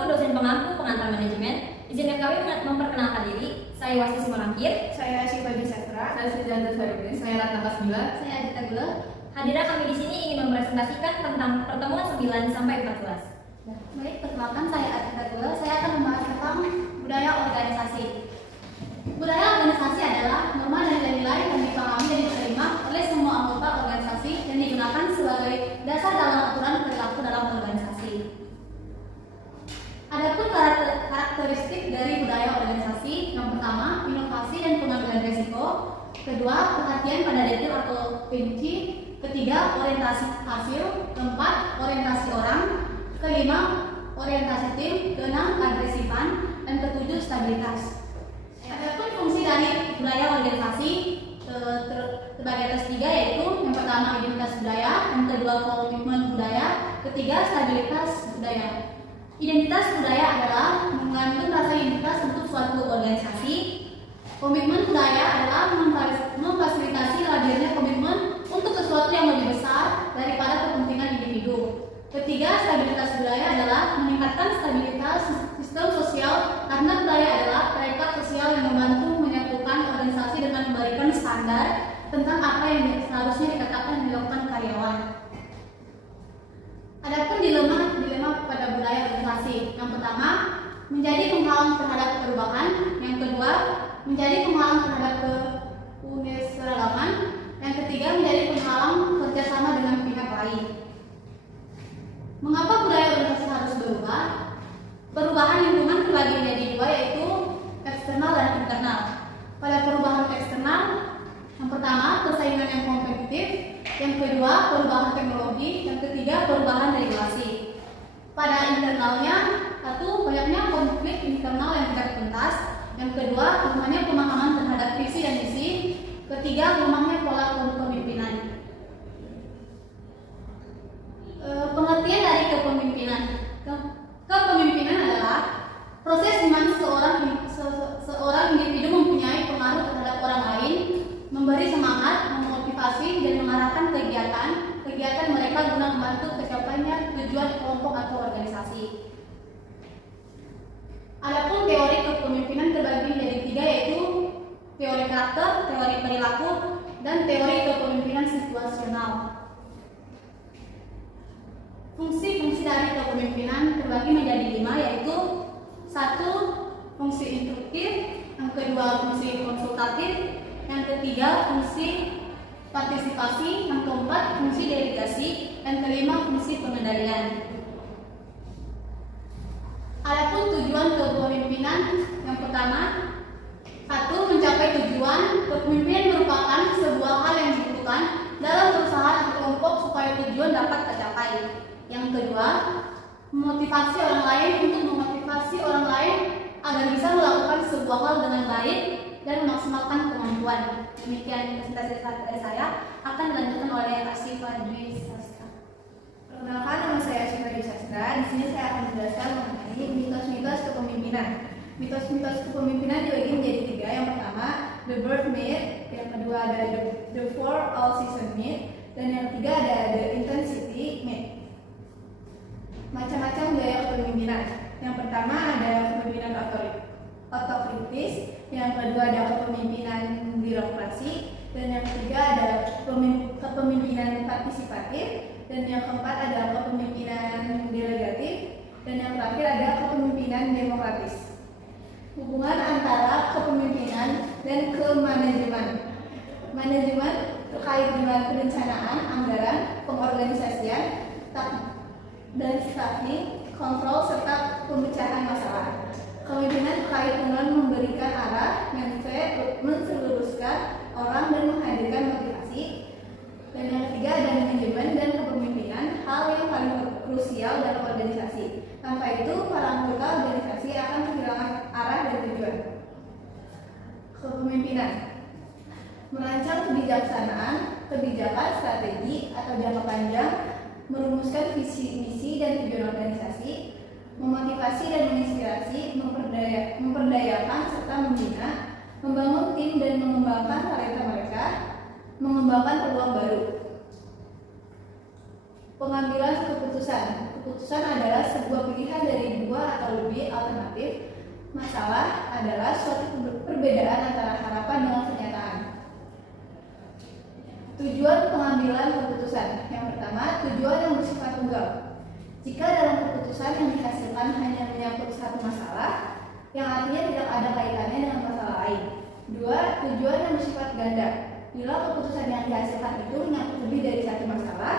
selaku dosen pengampu pengantar manajemen, izinkan kami memperkenalkan diri. Saya Wasti Simorangkir. Saya Syifa Bisastra. Saya Sujanta Sarubin. Saya Ratna Kasmila. Saya Adita Gula. Hadirin kami di sini ingin mempresentasikan tentang pertemuan 9 sampai 14. Baik, perkenalkan saya Adita Gula. Saya akan membahas tentang budaya organisasi. Budaya organisasi adalah norma dan nilai-nilai yang dipahami dan diterima oleh semua anggota organisasi dan digunakan sebagai dasar dalam aturan perilaku dalam organisasi. Adapun karakteristik dari budaya organisasi, yang pertama, inovasi dan pengambilan risiko. Kedua, perhatian pada detail atau kunci. Ketiga, orientasi hasil. Keempat, orientasi orang. Kelima, orientasi tim. Keenam, agresifan. Dan ketujuh, stabilitas. Adapun fungsi dari budaya organisasi terbagi atas tiga, yaitu yang pertama identitas budaya, yang kedua komitmen budaya, ketiga stabilitas budaya. Identitas budaya adalah mengandung rasa identitas untuk suatu organisasi. Komitmen budaya adalah memfasilitasi hadirnya komitmen untuk sesuatu yang lebih besar daripada kepentingan individu. Ketiga, stabilitas budaya adalah meningkatkan stabilitas sistem sosial karena budaya adalah perekat sosial yang membantu menyatukan organisasi dengan memberikan standar tentang apa yang seharusnya dikatakan dan dilakukan karyawan. Adapun dilema pada budaya organisasi. Yang pertama, menjadi penghalang terhadap perubahan. Yang kedua, menjadi penghalang terhadap keanekaragaman. Yang ketiga, menjadi penghalang kerjasama dengan pihak lain. Mengapa budaya organisasi harus berubah? Perubahan lingkungan terbagi menjadi dua, yaitu eksternal dan internal. Pada perubahan eksternal, yang pertama, persaingan yang kompetitif. Yang kedua, perubahan teknologi. Yang ketiga, perubahan regulasi. Pada internalnya, satu, banyaknya konflik internal yang tidak tuntas. Yang kedua, lemahnya pemahaman terhadap visi dan misi. Ketiga, lemahnya pola kepemimpinan. Pengertian dari kepemimpinan. Kepemimpinan adalah proses di mana seorang individu mempunyai pengaruh terhadap orang lain, memberi semangat, memotivasi, dan mengarahkan kegiatan mereka guna membantu tercapainya tujuan kelompok atau organisasi. Adapun teori kepemimpinan terbagi menjadi tiga, yaitu teori karakter, teori perilaku, dan teori kepemimpinan situasional. Fungsi-fungsi dari kepemimpinan terbagi menjadi 5, yaitu 1. Fungsi instruktif, yang kedua fungsi konsultatif, yang ketiga fungsi partisipasi, yang keempat fungsi delegasi, dan kelima fungsi pengendalian. Adapun tujuan kepemimpinan, yang pertama, 1. Mencapai tujuan. Kepemimpinan merupakan sebuah hal yang dibutuhkan dalam perusahaan atau kelompok supaya tujuan dapat tercapai. Yang kedua, memotivasi orang lain untuk memotivasi orang lain agar bisa melakukan sebuah hal dengan baik dan memaksimalkan kemampuan. Demikian presentasi dari saya, akan dilanjutkan oleh Syifa Bisastra. Perkenalkan, nama saya Syifa Bisastra. Di sini saya akan menjelaskan mengenai mitos-mitos kepemimpinan. Mitos-mitos kepemimpinan dibagi menjadi 3. Yang pertama, the birth myth. Yang kedua ada the four all season myth. Dan yang ketiga ada the intensity myth. Macam-macam gaya kepemimpinan. Yang pertama ada kepemimpinan otoritis, yang kedua ada kepemimpinan birokrasi, dan yang ketiga ada kepemimpinan partisipatif, dan yang keempat ada kepemimpinan delegatif, dan yang terakhir ada kepemimpinan demokratis. Hubungan antara kepemimpinan dan kemanajemen. Manajemen terkait dengan perencanaan, anggaran, pengorganisasian, dan staffing, kontrol, serta pemecahan masalah. Kepemimpinan terkait dengan memberikan arah, menseluruskan orang, dan menghadirkan motivasi. Dan yang ketiga ada manajemen dan kepemimpinan, hal yang paling krusial dalam organisasi. Tanpa itu, para anggota organisasi akan kehilangan arah dan tujuan. Kepemimpinan merancang kebijakan strategi atau jangka panjang, merumuskan visi misi dan tujuan organisasi, memotivasi dan menginspirasi, memperdayakan serta membina, membangun tim dan mengembangkan talenta mereka, mengembangkan peluang baru. Pengambilan keputusan. Keputusan adalah sebuah pilihan dari dua atau lebih alternatif. Masalah adalah suatu perbedaan antara harapan dengan kenyataan. Tujuan pengambilan keputusan. Yang pertama, tujuan yang bersifat tunggal. Jika dalam keputusan yang dihasilkan hanya menyangkut satu masalah, yang artinya tidak ada kaitannya dengan masalah lain. Dua, tujuan yang bersifat ganda. Bila keputusan yang dihasilkan itu menyangkut lebih dari satu masalah,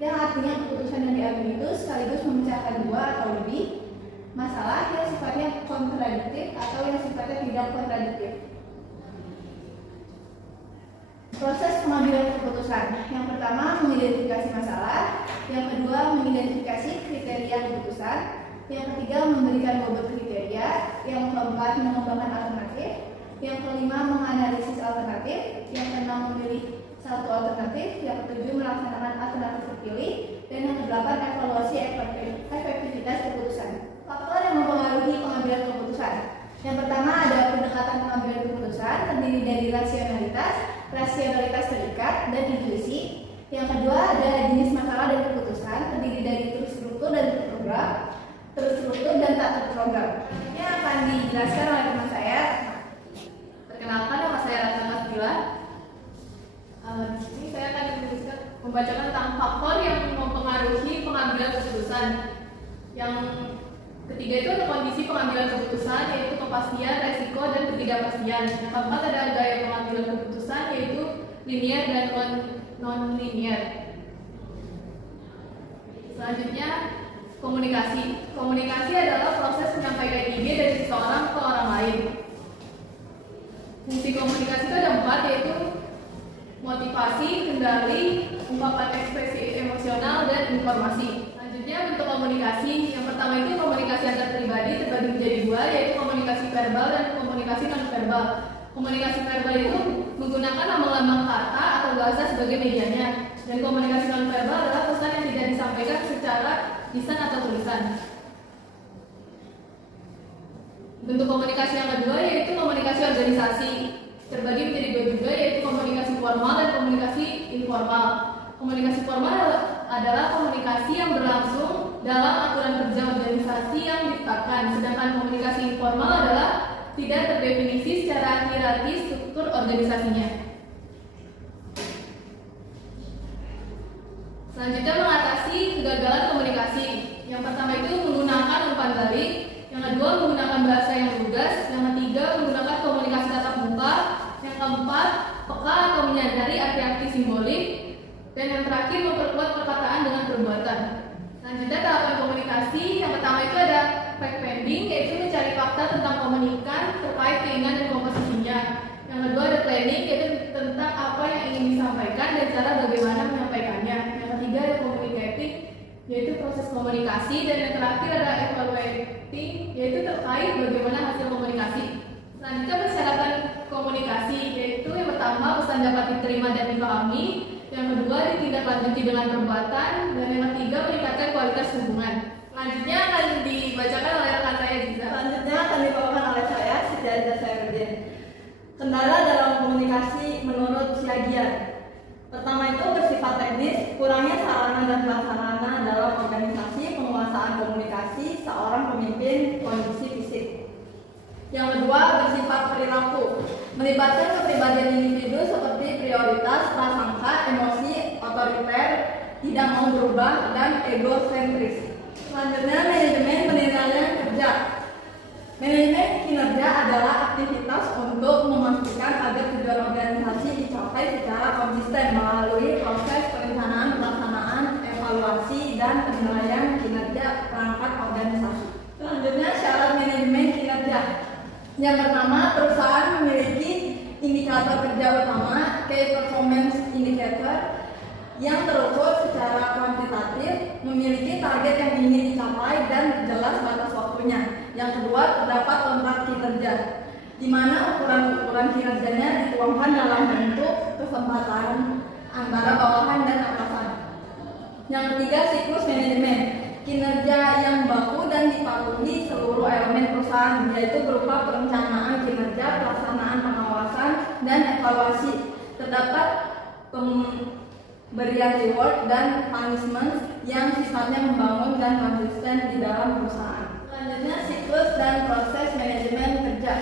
yang artinya keputusan yang diambil itu sekaligus memecahkan dua atau lebih masalah yang sifatnya kontradiktif atau yang sifatnya tidak kontradiktif. Proses pengambilan keputusan. Yang pertama, mengidentifikasi masalah. Yang kedua, mengidentifikasi kriteria keputusan. Yang ketiga, memberikan bobot kriteria. Yang keempat, mengembangkan alternatif. Yang kelima, menganalisis alternatif. Yang keenam, memilih satu alternatif. Yang ketujuh, melaksanakan alternatif terpilih. Dan yang kedelapan, evaluasi efektivitas keputusan. Faktor yang mempengaruhi pengambilan keputusan. Yang pertama, ada pendekatan pengambilan keputusan terdiri dari rasionalitas terikat, dan intuisi. Yang kedua, ada jenis masalah dan keputusan terdiri dari terstruktur dan tak terprogram. Ini akan dijelaskan oleh teman saya. Perkenalkan, nama saya Ratna Kasbila. Di sini saya akan membacakan tentang faktor yang mempengaruhi pengambilan keputusan. Yang ketiga itu ada kondisi pengambilan keputusan, yaitu kepastian, resiko, dan ketidakpastian. Yang keempat ada gaya pengambilan keputusan, yaitu linear dan non-linear. Selanjutnya, komunikasi. Komunikasi adalah proses menyampaikan ide dari seseorang ke orang lain. Fungsi komunikasi itu ada 4, yaitu motivasi, kendali, ungkapan ekspresi emosional, dan informasi. Selanjutnya, bentuk komunikasi. Yang pertama itu komunikasi antar pribadi terbagi menjadi 2, yaitu komunikasi verbal dan komunikasi non-verbal. Komunikasi verbal itu menggunakan lambang-lambang kata atau bahasa sebagai medianya, dan komunikasi non-verbal adalah pesan yang tidak disampaikan secara lisan atau tulisan. Bentuk komunikasi yang kedua yaitu komunikasi organisasi, terbagi menjadi 2 juga, yaitu komunikasi formal dan komunikasi informal. Komunikasi formal adalah komunikasi yang berlangsung dalam aturan kerja organisasi yang ditetapkan, sedangkan komunikasi informal adalah tidak terdefinisi secara hierarki struktur organisasinya. Selanjutnya, mengatasi kegagalan komunikasi. Yang pertama itu menggunakan umpan balik, yang kedua menggunakan bahasa yang lugas, yang ketiga menggunakan komunikasi tatap muka, yang keempat peka atau menyadari arti-arti simbolik, dan yang terakhir memperkuat perkataan dengan perbuatan. Selanjutnya, tahapan komunikasi. Yang pertama itu ada fact-finding, yaitu mencari fakta tentang komunikan terkait keinginan dan komposisinya. Yang kedua ada planning, yaitu tentang apa yang ingin disampaikan dan cara bagaimana menyampaikannya. Yang ketiga ada communicating, yaitu proses komunikasi. Dan yang terakhir ada evaluating, yaitu terkait bagaimana hasil komunikasi. Selanjutnya, persyaratan komunikasi, yaitu yang pertama pesan dapat diterima dan dipahami, yang kedua ditindaklanjuti dengan perbuatan, dan yang ketiga meningkatkan kualitas hubungan. Selanjutnya akan dibacakan oleh rekan saya Ziza. Selanjutnya akan dibawakan oleh saya, Sidaida Saifudin. Kendala dalam komunikasi menurut Siagian. Pertama itu bersifat teknis, kurangnya sarana dan prasarana dalam organisasi penguasaan komunikasi seorang pemimpin kondisi fisik. Yang kedua bersifat perilaku, melibatkan kepribadian individu seperti prioritas, prasangka, emosi, otoriter, tidak mau berubah, dan egosentris. Selanjutnya, manajemen penilaian kerja. Manajemen kinerja adalah aktivitas untuk memastikan agar tujuan organisasi dicapai secara konsisten melalui proses perencanaan, pelaksanaan, evaluasi, dan penilaian kinerja perangkat organisasi. Selanjutnya, syarat manajemen kinerja. Yang pertama, perusahaan memiliki indikator kerja utama, key performance indicator, yang terukur secara kuantitatif, memiliki target yang ingin dicapai dan jelas batas waktunya. Yang kedua, terdapat kontrak kinerja, di mana ukuran-ukuran kinerjanya dituangkan dalam bentuk kesempatan antara bawahan dan atasan. Yang ketiga, siklus manajemen, kinerja yang baku dan dipatuhi seluruh elemen perusahaan, yaitu berupa perencanaan kinerja, pelaksanaan pengawasan, dan evaluasi. Terdapat berian reward dan punishment yang sifatnya membangun dan konsisten di dalam perusahaan. Selanjutnya siklus dan proses manajemen kerja.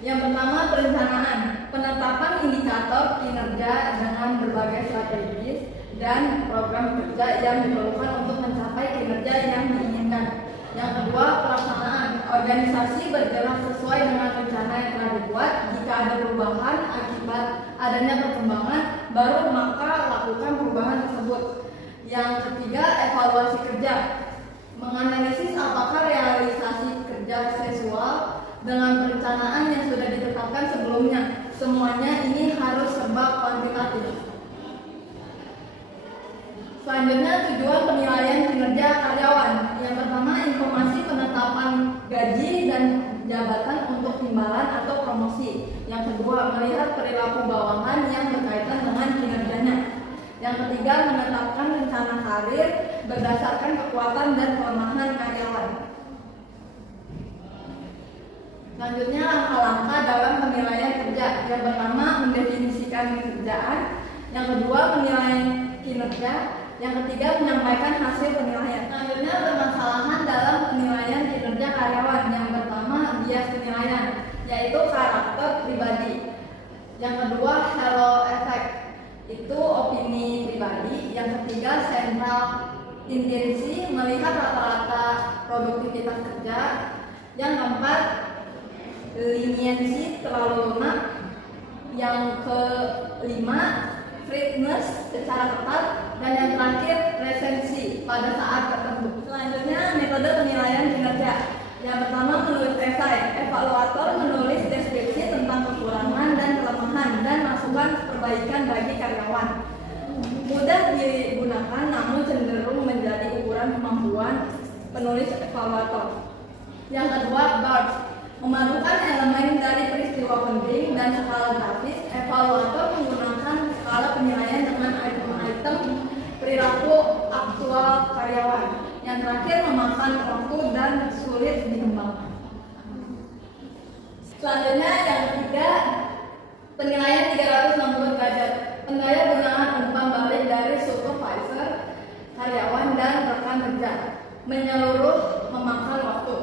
Yang pertama perencanaan, penetapan indikator kinerja dengan berbagai strategi dan program kerja yang diperlukan untuk mencapai kinerja yang diinginkan. Yang kedua pelaksanaan, organisasi bergerak sesuai dengan rencana yang telah dibuat. Jika ada perubahan akibat adanya perkembangan baru maka lakukan perubahan tersebut. Yang ketiga evaluasi kerja, menganalisis apakah realisasi kerja sesuai dengan perencanaan yang sudah ditetapkan sebelumnya. Semuanya ini harus serba kuantitatif. Selanjutnya tujuan penilaian kinerja karyawan. Yang pertama informasi penetapan gaji dan jabatan untuk timbalan atau promosi. Yang kedua melihat perilaku bawahan yang berkaitan dengan kinerjanya. Yang ketiga menetapkan rencana karir berdasarkan kekuatan dan kelemahan karyawan. Selanjutnya langkah-langkah dalam penilaian kerja. Yang pertama mendefinisikan pekerjaan. Yang kedua penilaian kinerja. Yang ketiga menyampaikan hasil penilaian. Selanjutnya permasalahan dalam penilaian kinerja karyawan. Yang pertama bias penilaian, yaitu karakter pribadi. Yang kedua halo effect, itu opini pribadi. Yang ketiga sentral intensi, melihat rata-rata produktivitas kerja. Yang keempat leniency, terlalu lunak. Yang kelima strictness, secara ketat. Dan yang terakhir resensi, pada saat tertentu. Selanjutnya metode penilaian kinerja. Yang pertama menulis esai. Evaluator menulis deskripsi tentang kekurangan dan kelemahan dan masukan perbaikan bagi karyawan. Mudah digunakan namun cenderung menjadi ukuran kemampuan penulis evaluator. Yang kedua BART, memadukan elemen dari peristiwa penting dan skala grafis. Evaluator menggunakan skala penilaian dengan item-item perilaku aktual karyawan. Yang terakhir memakan waktu dan sulit dikembangkan. Selanjutnya yang ketiga penilaian 360 derajat, pendayagunaan umpan balik dari supervisor, karyawan dan rekan kerja, menyeluruh memakan waktu.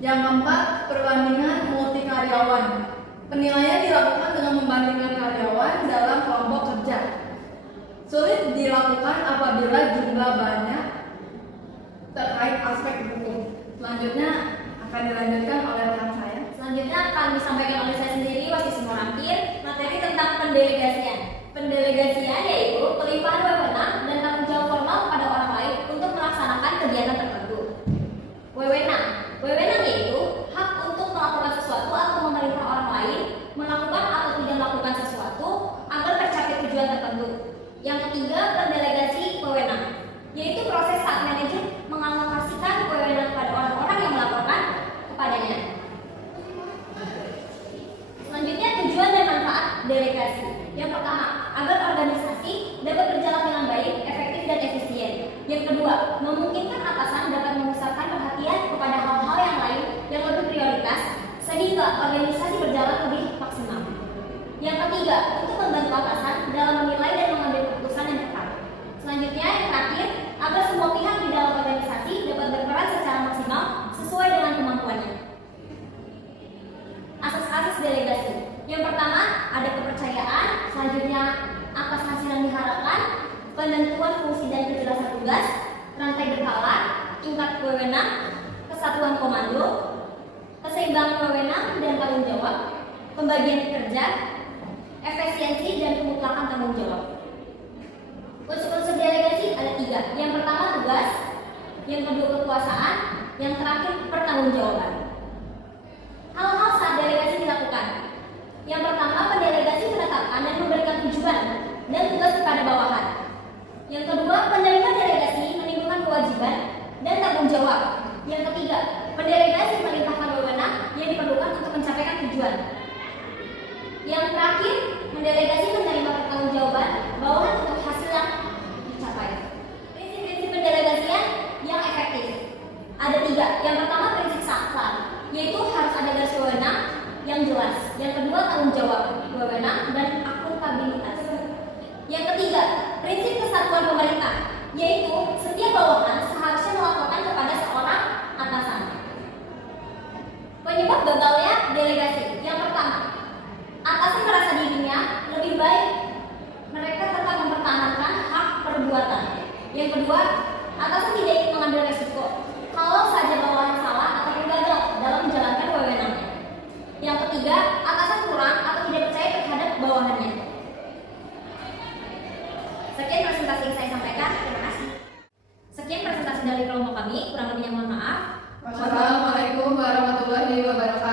Yang keempat perbandingan multi karyawan, penilaian dilakukan dengan membandingkan karyawan dalam kelompok kerja. Sulit dilakukan apabila jumlah banyak terkait aspek hukum. Selanjutnya akan dilanjutkan oleh rekan saya. Selanjutnya akan disampaikan oleh saya sendiri, Wasisimo Lampir, materi tentang pendelegasian. Pendelegasian yaitu pelimpahan wewenang dan tanggung jawab formal pada orang lain untuk melaksanakan kegiatan tertentu. Wewenang yaitu hak untuk melakukan sesuatu atau memerintah orang lain melakukan atau tidak melakukan sesuatu agar tercapai tujuan tertentu. Yang ketiga, pendelegasi wewenang, yaitu proses saat manajer mengalokasikan wewenang pada orang-orang yang melaporkan kepadanya. Selanjutnya, tujuan dan manfaat delegasi. Yang pertama, agar organisasi dapat berjalan dengan baik, efektif, dan efisien. Yang kedua, memungkinkan atasan dapat memusatkan perhatian kepada hal-hal yang lain yang lebih prioritas, sehingga organisasi berjalan lebih maksimal. Yang ketiga, untuk membantu atasan dalam menilai dan mengambil keputusan yang tepat. Selanjutnya, yang terakhir, agar semua pihak di dalam organisasi dapat berperan secara maksimal sesuai dengan kemampuannya. Asas-asas delegasi. Yang pertama, ada kepercayaan. Selanjutnya, atas hasil yang diharapkan, penentuan fungsi dan kejelasan tugas, rantai berkala, tingkat wewenang, kesatuan komando, keseimbangan wewenang dan tanggung jawab, pembagian kerja, efisiensi dan kemutlakan tanggung jawab. Unsur-unsur delegasi ada 3. Yang pertama tugas, yang kedua kekuasaan, yang terakhir pertanggungjawaban. Hal-hal saat delegasi dilakukan. Yang pertama, pendelegasi menetapkan dan memberikan tujuan dan tugas kepada bawahan. Yang kedua, penerima delegasi menimbulkan kewajiban dan tanggung jawab. Yang ketiga, pendelegasi melimpahkan wewenang yang diperlukan untuk mencapaikan tujuan. Yang terakhir, mendelegasi menerima pertanggungjawaban bawahan untuk hasil yang dicapai. Prinsip-prinsip pendelegasian yang efektif ada 3. Yang pertama, prinsip saklar. dalam pemerintah, yaitu setiap bawahan seharusnya melaporkan kepada seorang atasan. Penyebab gagalnya delegasi. Yang pertama, atasan merasa dirinya lebih baik mereka tetap mempertahankan hak perbuatan. Yang kedua, atasan tidak ingin mengambil resiko kalau saja bawahan salah ataupun gagal dalam menjalankan wewenangnya. Yang ketiga, atasan kurang atau tidak percaya terhadap bawahannya. Sekian presentasi yang saya sampaikan. Terima kasih. Sekian presentasi dari kelompok kami. Kurang lebihnya mohon maaf. Wassalamualaikum warahmatullahi wabarakatuh.